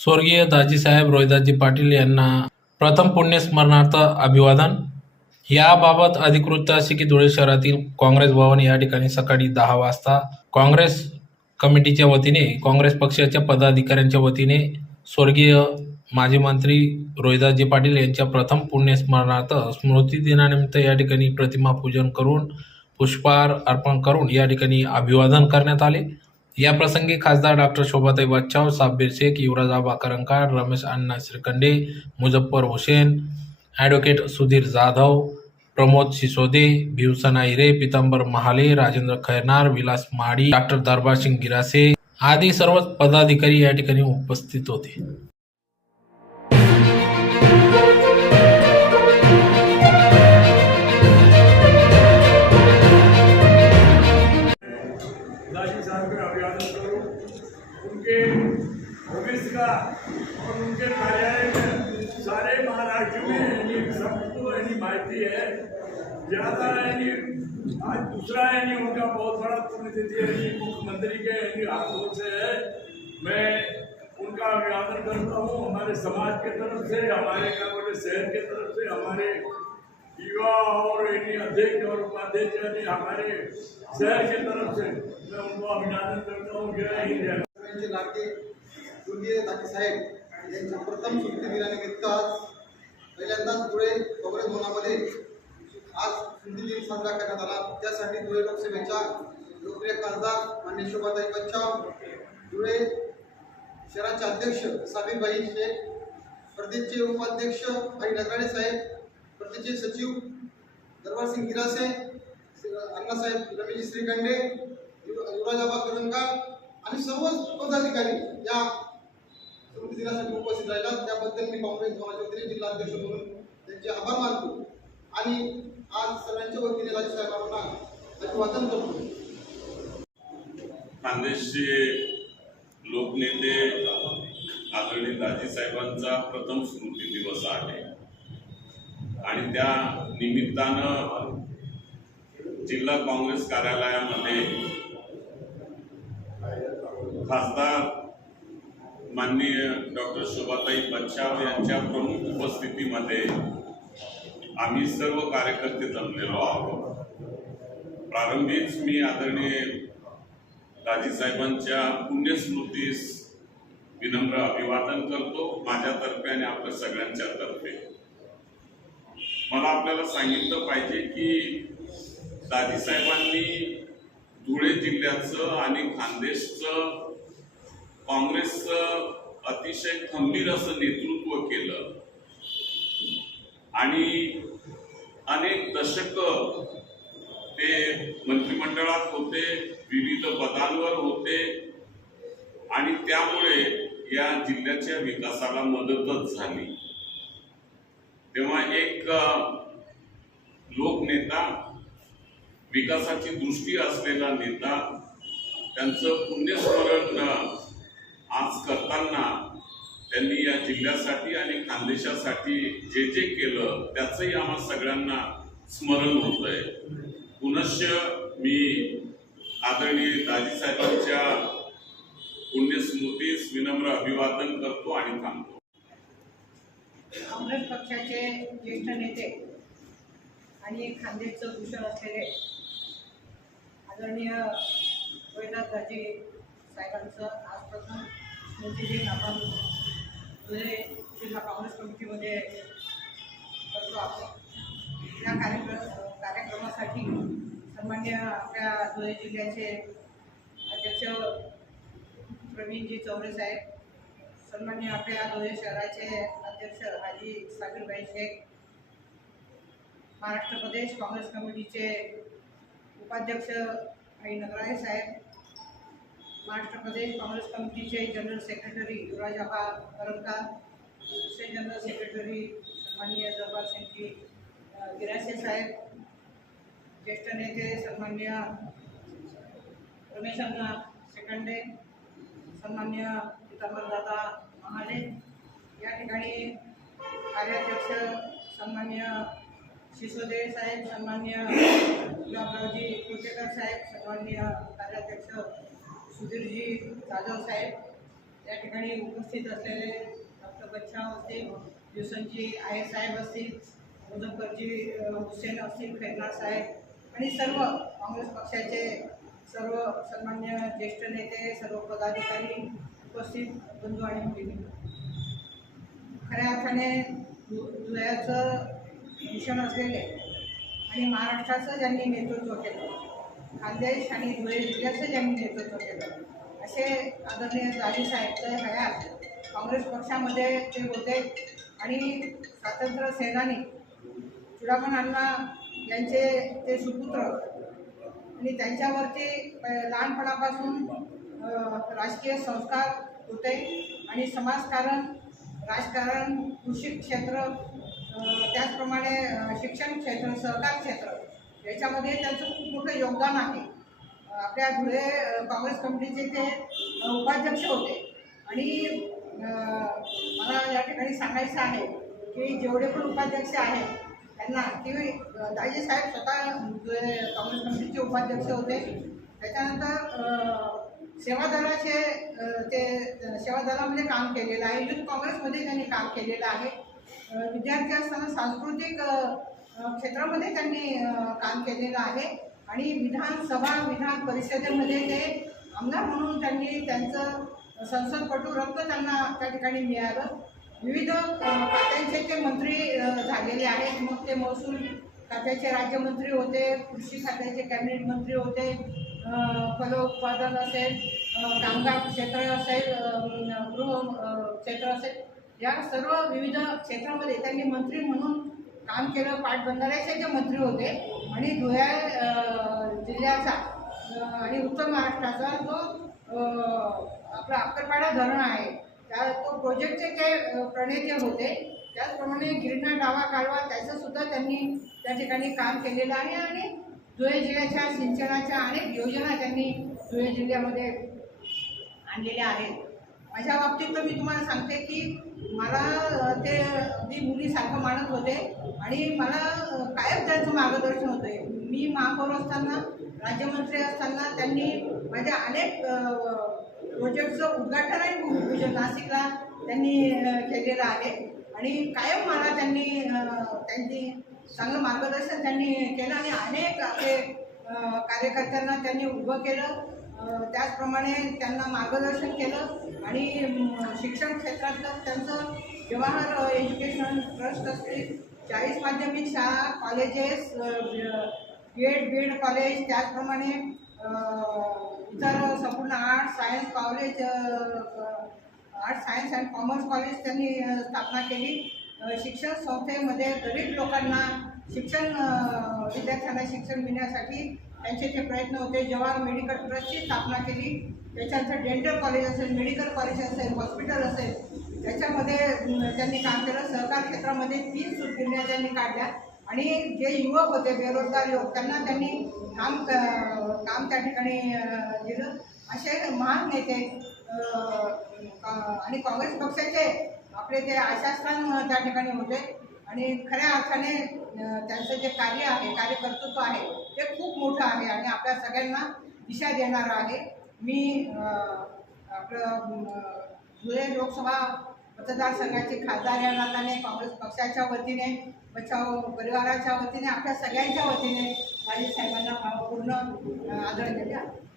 स्वर्गीय दाजीसाहेब रोहिदासजी पाटील यांना प्रथम पुण्यस्मरणार्थ अभिवादन. याबाबत अधिकृत असे की धुळे शहरातील काँग्रेस भवन या ठिकाणी सकाळी दहा वाजता काँग्रेस कमिटीच्या वतीने काँग्रेस पक्षाच्या पदाधिकाऱ्यांच्या वतीने स्वर्गीय माजी मंत्री रोहिदासजी पाटील यांच्या प्रथम पुण्यस्मरणार्थ स्मृती दिनानिमित्त या ठिकाणी प्रतिमा पूजन करून पुष्पहार अर्पण करून या ठिकाणी अभिवादन करण्यात आले. या प्रसंगी खासदार doctor Shobhatai Bachhav Sabbir Shaikh Yuvraj Aba Karankar Ramesh Anna Shrikhande Muzaffar Hussain advocate Sudhir Jadhav Pramod Sisode Bhivsana Hire Pitambar Mahale Rajendra Khairnar Vilas Madi doctor Darbarsingh Girase आदी सर्व पदाधिकारी या ठिकाणी उपस्थित होते. माहिती है। ज़्यादा यानी आज दूसरा यानी उनका बहुत बड़ा पुण्यतिथि यानी मुख्यमंत्री के हाथों से है। मैं उनका अभिवादन करता हूँ हमारे समाज के तरफ़ से, हमारे क्या बोले शहर के तरफ़ से, हमारे युवा और अध्यक्ष और उपाध्यक्ष यानी हमारे शहर के तरफ़ से मैं उनको अभिनंदन करता हूँ। जय हिंद लाडके स्वर्गीय साहेब, यांच्या प्रथम स्मृती दिनानिमित्त आज पहिल्यांदाच धुळे काँग्रेस भवनामध्ये आज हिंदी दिन साजरा करण्यात आला. त्यासाठी धुळे लोकसभेच्या लोकप्रिय खासदार मान्य शोभाताई बच्चाव धुळे शहराचे अध्यक्ष साबीबाई शेख प्रदेशचे उपाध्यक्ष भाई नगराणे साहेब प्रदेशचे सचिव दरबारसिंग गिरासे अण्णासाहेब रमेश श्रीखंडे युवराजाबा कदमकार आणि सर्व पदाधिकारी या दिनासाठी उपस्थित राहिला. त्याबद्दल मी काँग्रेस भवनाच्या वतीने जिल्हाध्यक्ष म्हणून त्यांचे आभार मानतो. आणि आज सगळ्यांच्या वतीने राजसाहेबांना अभिवादन करतो. खानदेशचे लोकनेते आदरणीय दाजीसाहेबांचा प्रथम स्मृती दिवस आहे. आणि त्या निमित्तानं जिल्हा काँग्रेस कार्यालयामध्ये खासदार माननीय डॉक्टर शोभाताई बच्चाव यांच्या प्रमुख उपस्थितीमध्ये आम्ही सर्व कार्यकर्ते जमलेलो आहोत. प्रारंभीच मी आदरणीय दाजीसाहेबांच्या पुण्यस्मृतीस विनम्र अभिवादन करतो. माझ्यातर्फे आणि आपल्या सगळ्यांच्या तर्फे. मला आपल्याला सांगितलं पाहिजे की दाजीसाहेबांनी धुळे जिल्ह्याचं आणि खानदेशचं काँग्रेसचं अतिशय खंबीर असं नेतृत्व केलं. आणि अनेक दशक ते मंत्रिमंडळात होते विविध पदांवर होते. आणि त्यामुळे या जिल्ह्याच्या विकासाला मदतच झाली. तेव्हा एक लोकनेता विकासाची दृष्टी असलेला नेता त्यांचं पुण्यस्मरण आज करताना त्यांनी या जिल्ह्यासाठी आणि खानदेशासाठी जे जे केलं त्याचंही आम्हा सगळ्यांना स्मरण होतंय. पुनश्च मी आदरणीय दाजीसाहेबांच्या पुण्यस्मृतीस विनम्र अभिवादन करतो आणि थांबतो. काँग्रेस पक्षाचे ज्येष्ठ नेते आणि खांदेचं भूषण असलेले आदरणीय दाजी साहेबांचं आज प्रथम स्मृतिदिन आपण म्हणजे धुळे जिल्हा काँग्रेस कमिटीमध्ये करतो आहोत या कार्यक्रम कार्यक्रमासाठी सन्मान्य आपल्या धुळे जिल्ह्याचे अध्यक्ष प्रवीणजी चौरे साहेब सन्मान्य आपल्या धुळे शहराचे अध्यक्ष हाजी साबीरबाई शेख महाराष्ट्र प्रदेश काँग्रेस कमिटीचे उपाध्यक्ष भाई नगराळे साहेब महाराष्ट्र प्रदेश काँग्रेस कमिटीचे जनरल सेक्रेटरी युवराज आबा करंकार दुसरे जनरल सेक्रेटरी सन्माननीय दरबार सिंगजी गिरासे साहेब ज्येष्ठ नेते सन्मान्य रमेश अण्णा सेकंडे सन्मान्य पितांबरदादा महाले या ठिकाणी कार्याध्यक्ष सन्मान्य शिसोदे साहेब सन्मान्य गुलाबरावजी कुर्टेकर साहेब सन्मान्य कार्याध्यक्ष सुधीरजी जाधव साहेब त्या ठिकाणी उपस्थित असलेले डॉक्टर बच्चाव असतील दिवसांची आय साहेब असतील मुझफ्फरजी हुसेन असतील खैरनार साहेब आणि सर्व काँग्रेस पक्षाचे सर्व सन्मान्य ज्येष्ठ नेते सर्व पदाधिकारी उपस्थित बंधू आणि भगिनी. खऱ्या अर्थाने धु- धुळ्याचं भूषण असलेले आणि महाराष्ट्राचं ज्यांनी नेतृत्व केलं खानदेश आणि धुळे जिल्ह्याचं ज्यांनी नेतृत्व केलं. असे आदरणीय जाजी साहेब तर हयात. काँग्रेस पक्षामध्ये ते होते आणि स्वातंत्र्य सेनानी चुडामण अण्णा यांचे ते सुपुत्र आणि त्यांच्यावरती लहानपणापासून राजकीय संस्कार होते आणि समाजकारण राजकारण कृषी क्षेत्र त्याचप्रमाणे शिक्षण क्षेत्र सहकार क्षेत्र याच्यामध्ये त्यांचं खूप मोठं योगदान आहे. आपल्या धुळे काँग्रेस कमिटीचे ते उपाध्यक्ष होते. आणि मला या ठिकाणी सांगायचं आहे की जेवढे पण उपाध्यक्ष आहेत त्यांना की दाजी साहेब स्वतः धुळे काँग्रेस कमिटीचे उपाध्यक्ष होते. त्याच्यानंतर सेवादलाचे ते सेवादलामध्ये काम केलेलं आहे. युथ काँग्रेसमध्ये त्यांनी काम केलेलं आहे. विद्यार्थी असताना सांस्कृतिक क्षेत्रामध्ये त्यांनी काम केलेलं आहे. आणि विधानसभा विधान परिषदेमध्ये ते आमदार म्हणून त्यांनी त्यांचं संसदपटू रक्त त्यांना त्या ठिकाणी मिळालं. विविध खात्यांचे ते मंत्री झालेले आहेत. मग ते महसूल खात्याचे राज्यमंत्री होते कृषी खात्याचे कॅबिनेट मंत्री होते फलोत्पादन असेल कामगार क्षेत्र असेल गृह क्षेत्र असेल. या सर्व विविध क्षेत्रामध्ये त्यांनी मंत्री म्हणून काम केलं पाटबंधाऱ्याचे जे मंत्री होते आणि धुळे जिल्ह्याचा आणि उत्तर महाराष्ट्राचा जो आपला अक्करपाडा धरण आहे त्या तो प्रोजेक्टचे जे प्रणेते होते त्याचप्रमाणे गिरणा डावा कालवा त्याचं सुद्धा त्यांनी त्या ठिकाणी काम केलेलं आहे आणि धुळे जिल्ह्याच्या सिंचनाच्या अनेक योजना त्यांनी धुळे जिल्ह्यामध्ये आणलेल्या आहेत. माझ्या बाबतीत तर मी तुम्हाला सांगते की मला ते सारखं मानत होते. आणि मला कायम त्यांचं मार्गदर्शन होते मी महापौर असताना राज्यमंत्री असताना त्यांनी माझ्या अनेक प्रोजेक्टचं उद्घाटन आणि भूमिपूजन म्हणजे नाशिकला त्यांनी केलेलं आहे. आणि कायम मला त्यांनी त्यांनी चांगलं मार्गदर्शन त्यांनी केलं आणि अनेक आपले कार्यकर्त्यांना त्यांनी उभं केलं. त्याचप्रमाणे त्यांना मार्गदर्शन केलं. आणि शिक्षण क्षेत्रातलं त्यांचं जवाहर एज्युकेशन ट्रस्ट असतील चाळीस माध्यमिक शाळा colleges B Ed B Ed college त्याचप्रमाणे इतर संपूर्ण arts science college arts science and commerce college त्यांनी स्थापना केली. शिक्षण संस्थेमध्ये गरीब लोकांना शिक्षण विद्यार्थ्यांना शिक्षण मिळण्यासाठी त्यांचे जे प्रयत्न होते जवाहर मेडिकल ट्रस्टची स्थापना केली. त्याच्यानंतर डेंटल कॉलेज असेल मेडिकल कॉलेज असेल हॉस्पिटल असेल त्याच्यामध्ये त्यांनी काम केलं सहकार क्षेत्रामध्ये तीन सुटगिरण्या त्यांनी काढल्या. आणि जे युवक होते बेरोजगार युवक त्यांना त्यांनी काम काम त्या ठिकाणी दिलं. असे महान नेते का- आणि काँग्रेस पक्षाचे आपले ते आशास्थान त्या ठिकाणी होते. आणि खऱ्या अर्थाने त्यांचं जे कार्य आहे कार्यकर्तृत्व आहे ते खूप मोठं आहे आणि आपल्या सगळ्यांना दिशा देणारं आहे. मी आपलं धुळे लोकसभा मतदारसंघाचे खासदार या नात्याने काँग्रेस पक्षाच्या वतीने बचाव परिवाराच्या वतीने आपल्या सगळ्यांच्या वतीने राजे साहेबांना भावपूर्ण अं, आदरांजली आहे.